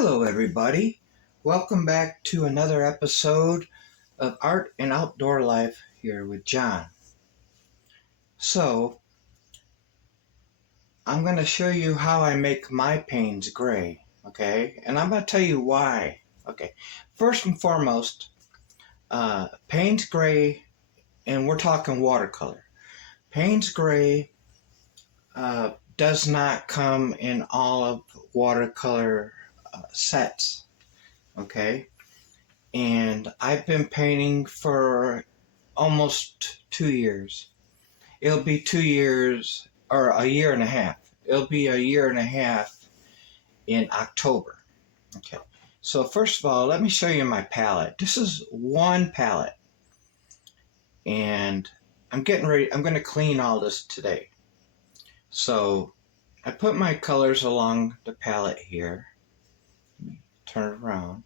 Hello, everybody. Welcome back to another episode of Art and Outdoor Life here with John. So, I'm going to show you how I make my Paynes Gray, okay? And I'm going to tell you why. Okay, first and foremost, Paynes Gray, and we're talking watercolor. Paynes Gray does not come in all of watercolor sets, okay? And I've been painting for almost 2 years. It'll be 2 years, or a year and a half. It'll be a year and a half in October. Okay, so first of all, let me show you my palette. This is one palette, and I'm getting ready. I'm going to clean all this today. So I put my colors along the palette here. Let me turn it around.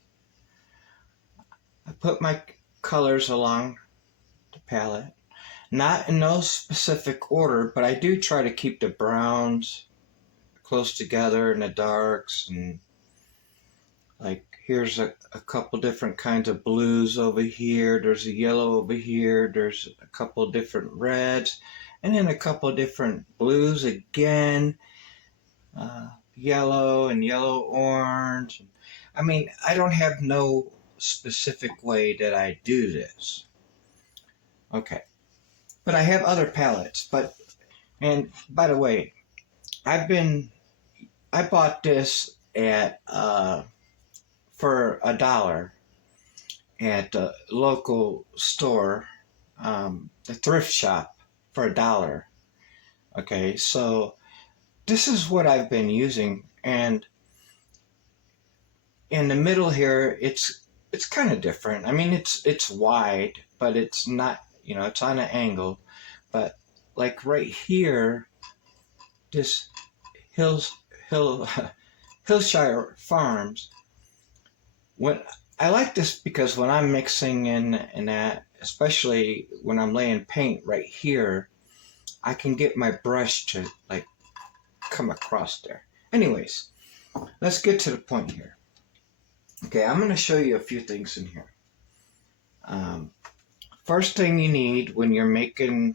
I put my colors along the palette, not in no specific order, but I do try to keep the browns close together and the darks, and like here's a couple different kinds of blues over here, there's a yellow over here, there's a couple different reds, and then a couple different blues again, yellow and yellow orange. I mean, I don't have no specific way that I do this. Okay, but I have other palettes. And by the way, I bought this at for $1 at the local store, the thrift shop, for $1. Okay, so this is what I've been using, and in the middle here, it's kind of different. I mean, it's wide, but it's not, it's on an angle. But like right here, this Hillshire Farms. When I like this because when I'm mixing in that, especially when I'm laying paint right here, I can get my brush to like come across there. Anyways, let's get to the point here. Okay, I'm going to show you a few things in here. First thing you need when you're making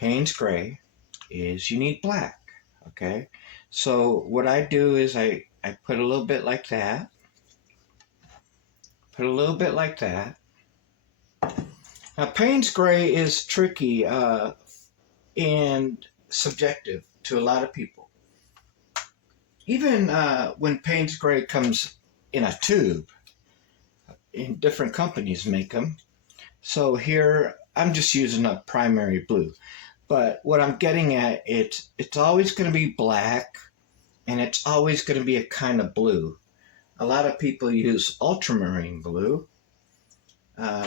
Paynes Gray is you need black. Okay, so what I do is I put a little bit like that. Put a little bit like that. Now, Paynes Gray is tricky and subjective to a lot of people. Even when Paynes Gray comes in a tube, in different companies make them. So here, I'm just using a primary blue. But what I'm getting at, it's always going to be black, and it's always going to be a kind of blue. A lot of people use ultramarine blue.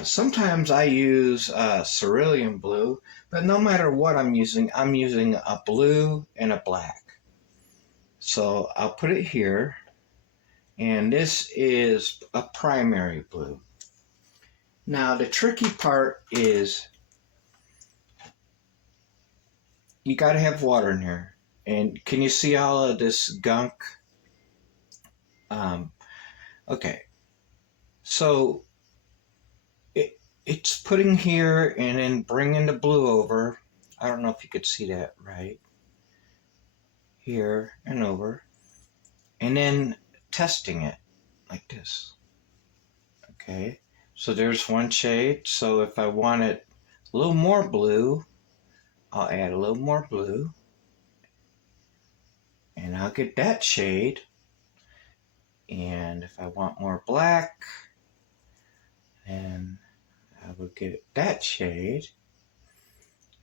Sometimes I use cerulean blue, but no matter what I'm using a blue and a black. So I'll put it here, and this is a primary blue. Now the tricky part is you got to have water in here. And can you see all of this gunk? Okay, so it's putting here and then bringing the blue over. I don't know if you could see that right. Here and over. And then testing it like this. Okay, so there's one shade. So if I wanted a little more blue, I'll add a little more blue. And I'll get that shade. And if I want more black, then I will get that shade.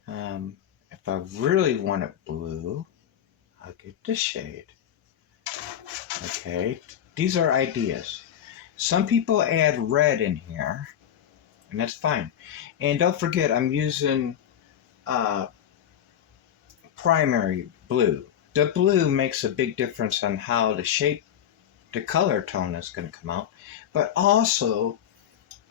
If I really want it blue, I'll get this shade. Okay, these are ideas. Some people add red in here, and that's fine. And don't forget, I'm using primary blue. The blue makes a big difference on how the shape, the color tone is going to come out, but also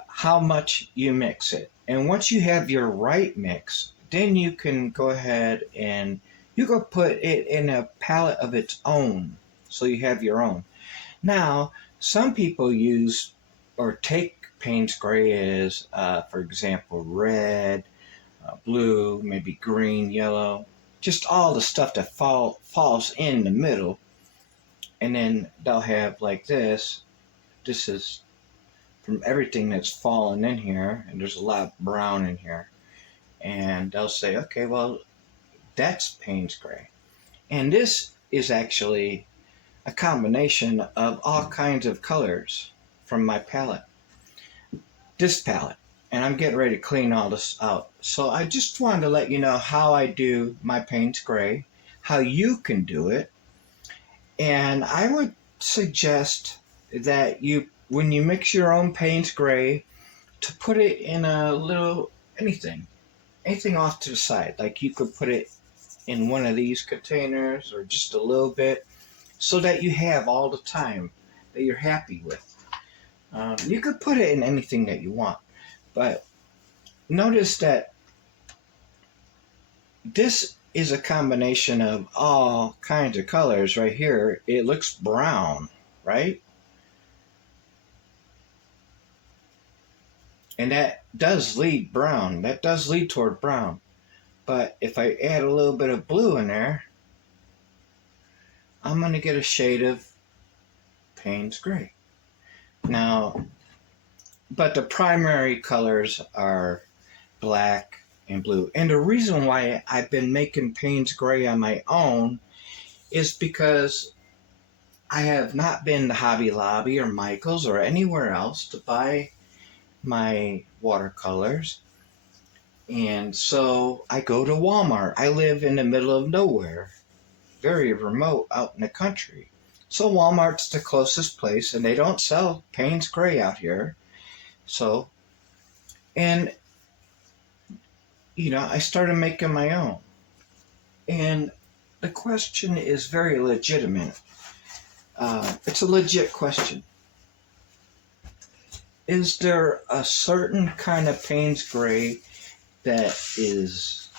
how much you mix it. And once you have your right mix, then you can go ahead and you go put it in a palette of its own, so you have your own. Now, some people use or take Paynes Gray as, for example, red, blue, maybe green, yellow, just all the stuff that falls in the middle. And then they'll have like this. This is from everything that's fallen in here, and there's a lot of brown in here. And they'll say, okay, well, that's Paynes Gray. And this is actually a combination of all kinds of colors from my palette. This palette. And I'm getting ready to clean all this out. So I just wanted to let you know how I do my Paynes Gray, how you can do it. And I would suggest that you, when you mix your own Paynes Gray, to put it in a little anything off to the side. Like you could put it in one of these containers or just a little bit, so that you have all the time that you're happy with. You could put it in anything that you want, but notice that this is a combination of all kinds of colors. Right here, it looks brown, right? And that does lead brown. That does lead toward brown. But if I add a little bit of blue in there, I'm going to get a shade of Paynes Gray. Now, but the primary colors are black and blue. And the reason why I've been making Paynes Gray on my own is because I have not been to Hobby Lobby or Michael's or anywhere else to buy my watercolors. And so I go to Walmart. I live in the middle of nowhere, very remote out in the country. So Walmart's the closest place, and they don't sell Paynes Gray out here. So, and, I started making my own. And the question is very legitimate. It's a legit question. Is there a certain kind of Paynes Gray that is,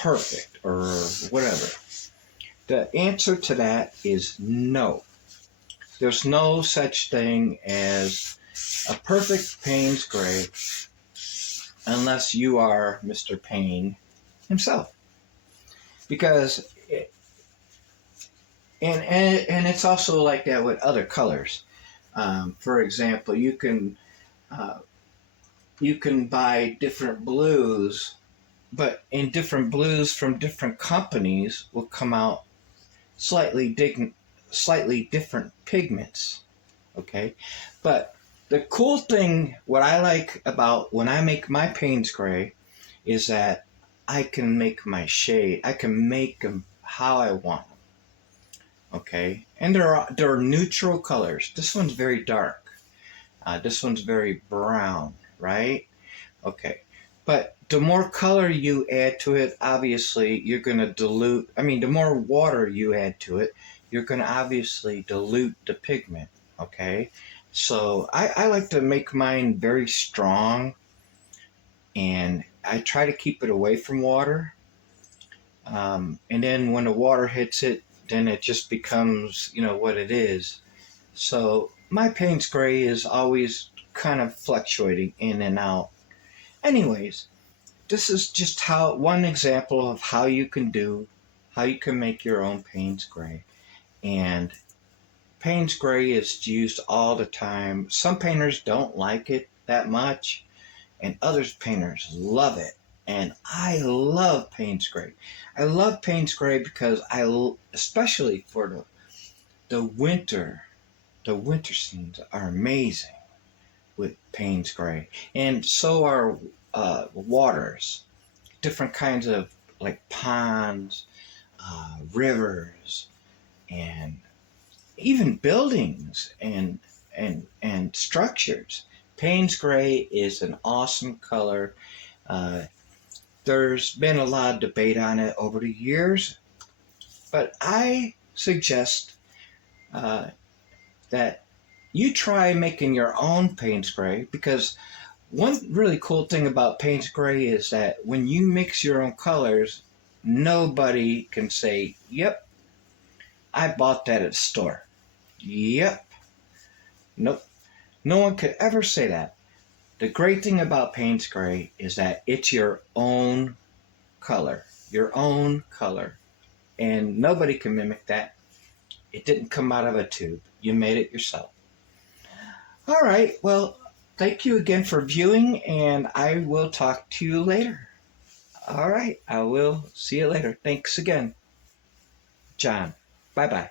perfect or whatever? The answer to that is no. There's no such thing as a perfect Paynes Gray unless you are Mr. Payne himself. Because, and it's also like that with other colors. For example, you can buy different blues, but in different blues from different companies will come out slightly different pigments. Okay, but the cool thing, what I like about when I make my Paynes Gray, is that I can make my shade. I can make them how I want them. Okay, and they're neutral colors. This one's very dark. This one's very brown, right? Okay, but the more color you add to it, obviously you're going to dilute. I mean, the more water you add to it, you're going to obviously dilute the pigment. Okay, so I like to make mine very strong, and I try to keep it away from water. And then when the water hits it, then it just becomes, what it is. So my Paynes Gray is always kind of fluctuating in and out. Anyways, this is just one example of how you can make your own Paynes Gray. And Paynes Gray is used all the time. Some painters don't like it that much, and others painters love it. And I love Paynes Gray. I love Paynes Gray because especially for the winter scenes are amazing with Paynes Gray. And so are waters, different kinds of like ponds, rivers, and even buildings and structures. Paynes Gray is an awesome color. There's been a lot of debate on it over the years, but I suggest that you try making your own Paynes Gray, because one really cool thing about Paynes Gray is that when you mix your own colors, nobody can say, yep, I bought that at the store. Yep. Nope. No one could ever say that. The great thing about Paynes Gray is that it's your own color. Your own color. And nobody can mimic that. It didn't come out of a tube. You made it yourself. All right. Well, thank you again for viewing, and I will talk to you later. All right. I will see you later. Thanks again, John. Bye-bye.